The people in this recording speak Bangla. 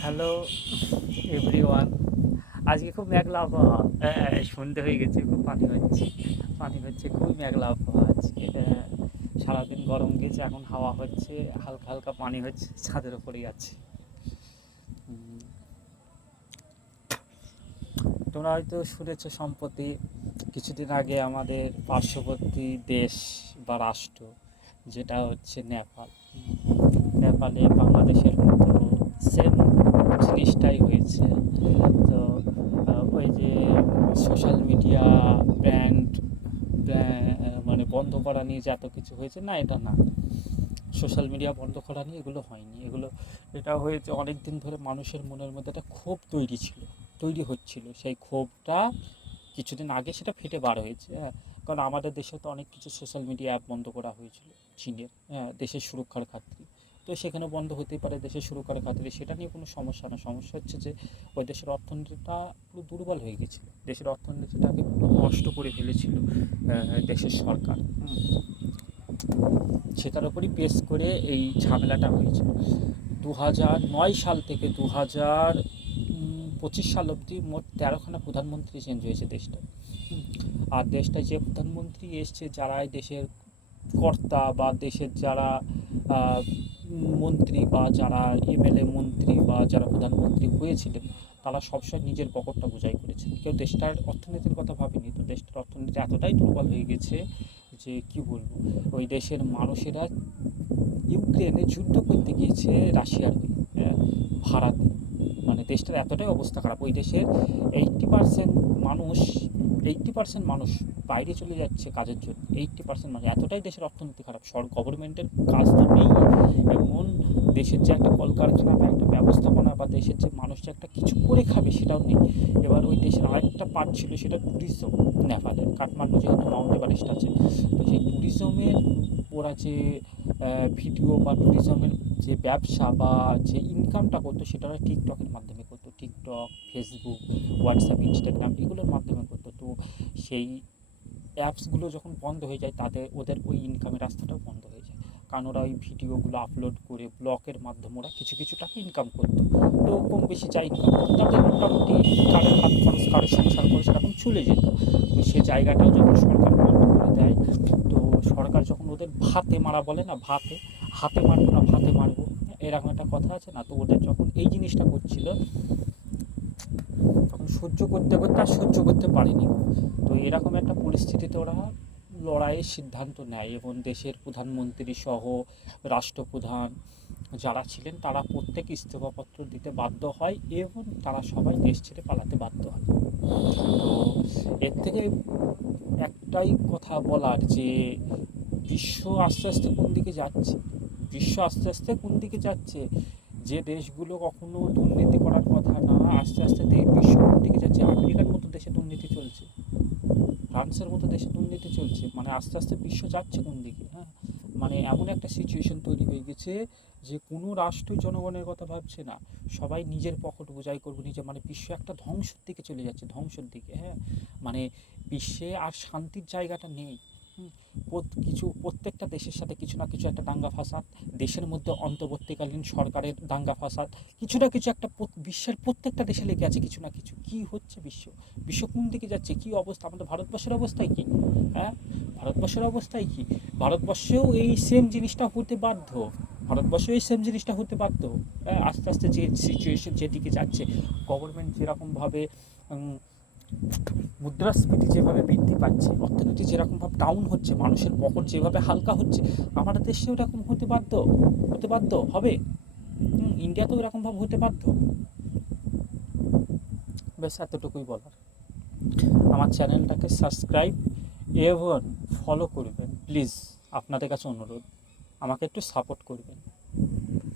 Hello everyone. আজকে খুব মেঘলা আবহাওয়া। সন্ধে হয়ে গেছে, খুব পানি হচ্ছে, খুবই মেঘলা আবহাওয়া আজকে। সারাদিন গরম গেছে, এখন হাওয়া হচ্ছে, হালকা হালকা পানি হচ্ছে, ছাদের ওপরেই আছে। উম, তোমরা হয়তো শুনেছো সম্প্রতি কিছুদিন আগে আমাদের পার্শ্ববর্তী দেশ বা রাষ্ট্র, যেটা হচ্ছে নেপাল। নেপালে বাংলাদেশের মতো সেম জিনিসটাই হয়েছে। তো ওই যে সোশ্যাল মিডিয়া ব্র্যান্ড মানে বন্ধ করা নিয়ে যে এত কিছু হয়েছে, না এটা না। সোশ্যাল মিডিয়া বন্ধ করা নিয়ে এগুলো হয়নি। এটা হয়েছে অনেক দিন ধরে মানুষের মনের মধ্যে একটা ক্ষোভ তৈরি হচ্ছিল। সেই ক্ষোভটা কিছুদিন আগে সেটা ফেটে বার হয়েছে। হ্যাঁ, কারণ আমাদের দেশে তো অনেক কিছু সোশ্যাল মিডিয়া অ্যাপ বন্ধ করা হয়েছিল চীনের, হ্যাঁ, দেশের সুরক্ষার খাতিরে। তো সেখানে বন্ধ হতেই পারে দেশের সুরক্ষার খাতিরে, সেটা নিয়ে কোনো সমস্যা না। সমস্যা হচ্ছে যে ওই দেশের অর্থনীতিটা পুরো দুর্বল হয়ে গেছিলো, দেশের অর্থনীতিটাকে পুরো নষ্ট করে ফেলেছিল দেশের সরকার। সেটার ওপরই পেশ করে এই ঝামেলাটা হয়েছিল। 2009 সাল থেকে 2025 সাল অবধি মোট 13খানা প্রধানমন্ত্রী চেঞ্জ হয়েছে দেশটা। আর দেশটায় যে প্রধানমন্ত্রী এসছে, যারা এই দেশের কর্তা বা দেশের যারা আহ, মন্ত্রী বা যারা এমএলএ মন্ত্রী বা যারা প্রধানমন্ত্রী হয়েছিলেন, তারা সবসময় নিজের পকেটটা বোঝাই করেছেন, কেউ দেশটার অর্থনীতির কথা ভাবেনি। তো দেশটার অর্থনীতি এতটাই দুর্বল হয়ে গেছে যে কি বলবো, ওই দেশের মানুষেরা ইউক্রেনে যুদ্ধ করতে গিয়েছে রাশিয়ার হয়ে, ভাড়াতে। মানে দেশটার এতটাই অবস্থা খারাপ, ওই দেশের 80% মানুষ 80% মানুষ বাইরে চলে যাচ্ছে কাজের জন্য। 80% মানুষ, এতটাই দেশের অর্থনীতি খারাপ। গভর্নমেন্টের কাজ তো নেই এমন, দেশের যে একটা কলকারখানা বা একটা ব্যবস্থাপনা বা দেশের যে মানুষ যে একটা কিছু করে খাবে সেটাও নেই। এবার ওই দেশের আরেকটা পার্ট ছিল, সেটা ট্যুরিজম। নেপালের কাঠমান্ডু যেহেতু মাউন্ট এভারেস্ট আছে, তো সেই ট্যুরিজমের ওরা যে ভিডিও বা ট্যুরিজমের যে ব্যবসা বা যে ইনকামটা করতো, সেটা ওরা টিকটকের মাধ্যমে করতো। টিকটক, ফেসবুক, হোয়াটসঅ্যাপ, ইনস্টাগ্রাম এগুলোর মাধ্যমে করতো। তো সেই অ্যাপসগুলো যখন বন্ধ হয়ে যায়, ওদের ওই ইনকামের রাস্তাটাও বন্ধ হয়ে যায়। কারণ ওরা ওই ভিডিওগুলো আপলোড করে ব্লগের মাধ্যমে ওরা কিছু কিছু টাকা ইনকাম করতো। তো কম বেশি যা ইনকাম করতো, তাদের মোটামুটি কারের হাত খরচ, কারের সংসার খরচ এরকম চলে যেত। তো সে জায়গাটাও যখন সরকার বন্ধ করে দেয়, তো সরকার যখন ওদের ভাতে মারা বলে না, হাতে মারবো না ভাতে মারবো, এরকম একটা কথা আছে না। তো ওদের যখন এই জিনিসটা করছিল, তখন সহ্য করতে করতে আর সহ্য করতে পারেনি। তো এরকম একটা পরিস্থিতিতে ওরা লড়াইয়ের সিদ্ধান্ত নেয়, এবং দেশের প্রধানমন্ত্রী সহ রাষ্ট্রপ্রধান যারা ছিলেন তারা প্রত্যেকে ইস্তফাপত্র দিতে বাধ্য হয়, এবং তারা সবাই দেশ ছেড়ে পালাতে বাধ্য হয়। তো এর থেকে একটাই কথা বলার যে বিশ্ব আস্তে আস্তে কোন দিকে যাচ্ছে, যে দেশগুলো কখনো দুর্নীতি করার কথা না, আস্তে আস্তে বিশ্ব কোন দিকে যাচ্ছে। আমেরিকার মতো দেশে দুর্নীতি চলছে, ফ্রান্সের মতো দেশে দুর্নীতি চলছে, মানে আস্তে আস্তে বিশ্ব যাচ্ছে কোন দিকে। হ্যাঁ, মানে এমন একটা সিচুয়েশন তৈরি হয়ে গেছে যে কোনো রাষ্ট্রই জনগণের কথা ভাবছে না, সবাই নিজের পকেট বোঝাই করবে নিজে। মানে বিশ্ব একটা ধ্বংসের দিকে চলে যাচ্ছে, ধ্বংসের দিকে। হ্যাঁ, মানে বিশ্বে আর শান্তির জায়গাটা নেই। প্রত্যেকটা দেশের সাথে কিছু না কিছু একটা দাঙ্গা ফাসাদ, দেশের মধ্যে অন্তর্বর্তীকালীন সরকারের দাঙ্গা ফাসাদ, কিছু না কিছু একটা বিশ্বের প্রত্যেকটা দেশে লেগে আছে কিছু না কিছু। কি হচ্ছে বিশ্ব কোন দিকে যাচ্ছে, কি অবস্থা, আমাদের ভারতবর্ষের অবস্থায় কি? হ্যাঁ, ভারতবর্ষের অবস্থায় কি? ভারতবর্ষেও এই সেম জিনিসটা হতে বাধ্য, হ্যাঁ, আস্তে আস্তে যে সিচুয়েশন যেদিকে যাচ্ছে, গভর্নমেন্ট যেরকমভাবে মুদ্রাস্ফীতি যেভাবে বৃদ্ধি পাচ্ছে, অর্থনীতি যেরকমভাবে ডাউন হচ্ছে, মানুষের পকেট যেভাবে হালকা হচ্ছে, আমাদের দেশেও এরকম হতে বাধ্য হবে। ইন্ডিয়াতেও এরকমভাবে হতে বাধ্য। ব্যাস এতটুকুই বলার। আমার চ্যানেলটাকে সাবস্ক্রাইব এবং ফলো করবেন প্লিজ, আপনাদের কাছে অনুরোধ, আমাকে একটু সাপোর্ট করবেন।